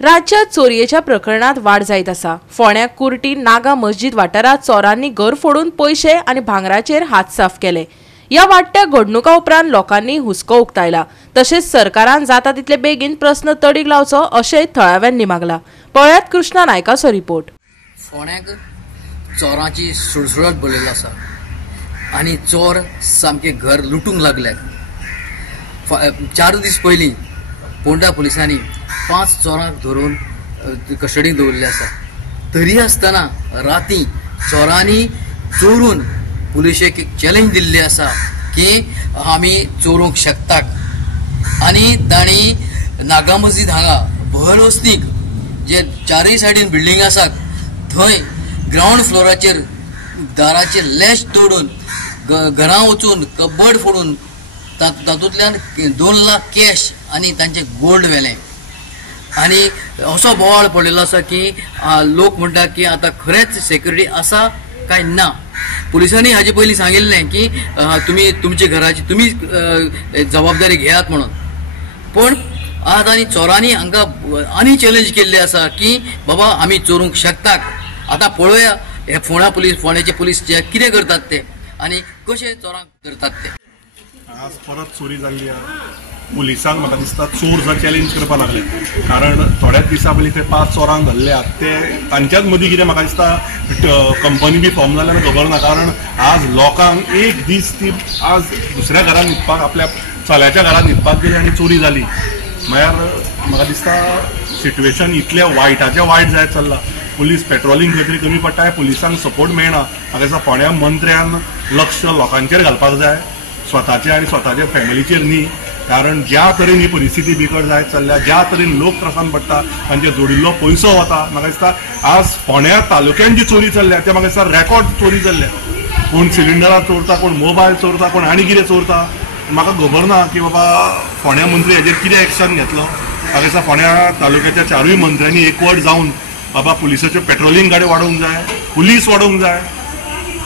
राज्यात चोरयेच्या प्रकरणात वाढ जायत आसा। फोंड्यां कुर्टी नागा मस्जिद वाठारात चोरांनी घर फोडून पैसे आनी भांगराचेर हात साफ केले। या वाडट्या घडणुका उपरांत लोकांनी हुस्को उक्तायला। तशेंच सरकारान जाता तितले बेगीन प्रश्न तडीक लावचो अशेंय थळाव्यांनी मागला। पळयात कृष्णा नायकाचो रिपोर्ट। फोंड्याक चोरांची सुळसुळाट भरलेली आसा आनी चोर सामके घर लुटूंक लागल्यात। 4 दीस पयलीं पोंडा पुलिसांनी 5 चोरांक धरून कस्टडीत दवरले आसा। तरी आसतना राती चोरांनी चोरून पुलिशेक एक चॅलेंज दिल्ले आसा की आमी चोरूंक शकतात आनी तांणी नागा मस्जिद हांगा भर वस्तीक जे चारय सायडीन बिल्डिंग आसात थंय ग्राउंड फ्लोराचेर दाराचे लॅश तोडून घरां वचून कबड फोडून तातूंतल्यान 2 लाख कॅश आनी तांचे गोल्ड व्हेले। आनी असो बोवाळ पडलेलो आसा की लोक म्हणटा की आतां खरेंच सेक्युरिटी आसा काय ना। पुलिसांनी हाजे पयलीं सांगिल्लें की तुमी तुमच्या घराची तुमी जबाबदारी घेयात म्हणून, पण आज आनी चोरांनी हांकां आनी चॅलेंज केल्ले आसा की बाबा आमी चोरूंक शकतात। आतां पळोवया हे फोंड्याचे पुलीस जे कितें करतात ते आनी कशे चोरांक करतात ते। आज परत चोरी जाल्ली पुलिसांक म्हाका दिसता चोर चॅलेंज करपाक लागले, कारण थोड्याच दिसा पयलीं ते 5 चोरांक धरल्यात ते तांच्याच मदीं कितें म्हाका दिसता कंपनी बी फॉर्म जाल्यार खबर ना। कारण आज लोकांक एक दीस ती आज दुसऱ्या घरान न्हिदपाक आपल्या चल्याच्या घरान न्हिदपाक गेली आनी चोरी जाली म्हळ्यार म्हाका दिसता सिट्युएशन इतले वायटाचे वायट जायत चल्ला। पुलीस पेट्रोलिंग खंय तरी कमी पडटा, पुलिसांक सपोर्ट मेळना। म्हाका दिसता फोंड्या मंत्र्यान लक्ष लोकांचेर घालपाक जाय, स्वताचे आनी स्वताच्या फॅमिलीचेर न्ही। कारण ज्या तरेन ही परिस्थिती बिकट जायत चल्ल्या, ज्या तरेन लोक त्रासान पडटा, तांचे जोडिल्लो पयसो वता, म्हाका दिसता आज फोंड्या तालुक्यान जी चोरी चल्ल्या ते म्हाका दिसता रेकॉर्ड चोरी चल्ल्या। कोण सिलिंडरां चोरता, कोण मोबायल चोरता, कोण आनी कितें चोरता, म्हाका खबर ना की बाबा फोंड्या मंत्री हेजेर कितें एक्शन घेतलो। म्हाका दिसता फोंड्या तालुक्याच्या 4 मंत्र्यांनी एकवट जावन बाबा पुलिसाच्यो पेट्रोलिंग गाडी वाडोवंक जाय, पुलीस वाडोवंक जाय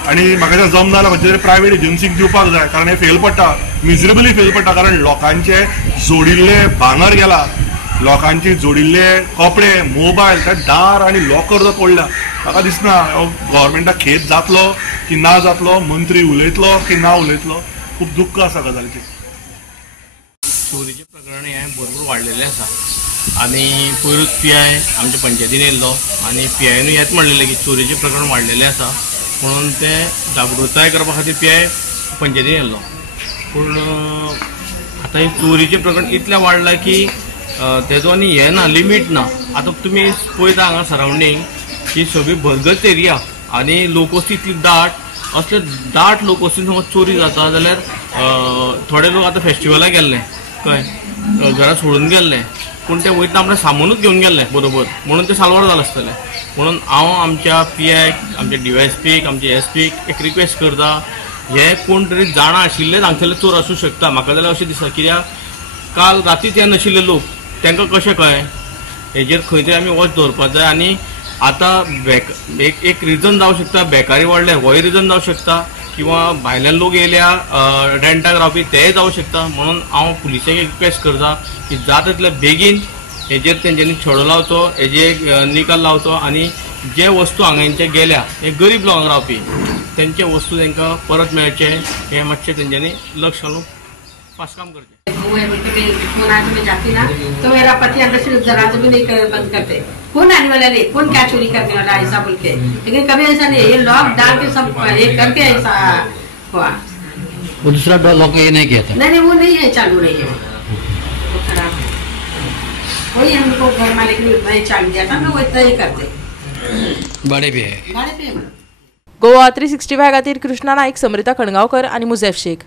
आनी म्हाका दिसता जमना जाल्यार खंयच्या तरी प्रायवेट एजन्सीक दिवपाक जाय। कारण हे फेल पडटा, मिजरेबली फेल पडटा। कारण लोकांचे जोडिल्ले भांगर गेला, लोकांचे जोडिल्ले कपडे, मोबायल, ते दार आनी लॉकर जो पडला। म्हाका दिसना गव्हर्मेंटाक खेद जातलो की ना जातलो, मंत्री उलयतलो की ना उलयतलो। खूब दुख्ख आसा गजालीचेर। चोरीचे प्रकरण हे भरपूर वाडलेले आसा आनी पयरूच PI आमच्या पंचायतीन येयल्लो आनी PIनूय हेच म्हणलेलें की चोरीचे प्रकरण वाडलेले आसा म्हणून ते जागृताय करपा खातीर PI पंचायतीन येयल्लो। पूण आतां हे चोरीचे प्रकरण इतलें वाडलां की तेजो आनी हें ना, लिमीट ना। आतां तुमी पळयता हांगा सरावंडींग ही सगळी भरगत एरिया आनी लोकवस्ती इतली दाट, असले दाट लोकवस्तीन समज चोरी जाता जाल्यार थोडे लोक आतां फेस्टिवलाक गेल्ले कळ्ळें, घरा सोडून गेल्ले, पूण ते वयतना आपणें सामानूच घेवन गेल्ले बरोबर म्हणून ते साल्वार जालें आसतलें। म्हणून हांव आमच्या PIक, आमच्या DYSPक, आमच्या SPक एक रिक्वेस्ट करता, हे कोण तरी जाणा आशिल्ले हांगसरले चोर आसूं शकता। म्हाका जाल्यार अशें दिसता कित्याक काल राती ते नाशिल्ले लोक तांकां कशें कळ्ळें, हेजेर खंय तरी आमी वच दवरपाक जाय। आनी आतां एक रिजन जावं शकता बेकारी वाडले होय रिजन जावं शकता, किंवा भायल्यान लोक येयल्या रेंटाक रावपी तेय जावं शकता। म्हणून हांव पुलिसाक एक रिक्वेस्ट करता की जाता तितले बेगीन हेजेर तेंच्यांनी छडो लावचो, हेजे निकाल लावचो आनी जे वस्तू हांगांचे गेल्या हे गरीब लोकांक रावपी तेंचे वस्तू तांकां परत मेळचे हे मातशें तेंच्यांनी लक्ष घालून फास्ट काम करचें। तो मेरा पति अंदर से जरा भी नहीं बंद करते, कौन आने वाला नहीं, कौन क्या चोरी करने वाला ऐसा बोल के। लेकिन कभी ऐसा नहीं, ये लॉक डाल के सब ये करके ऐसा हुआ। वो दूसरा लॉक ये नहीं किया था? नहीं वो नहीं है, चालू नहीं है, वो खराब है। वही हमको घर मालिक ने उतना ही चालू दिया था, मैं वो इतना ही करते। भाड़े पे है। गोवा 365 खातीर कृष्णा नाईक, समृता खणगांवकर आनी मुजेफ शेख।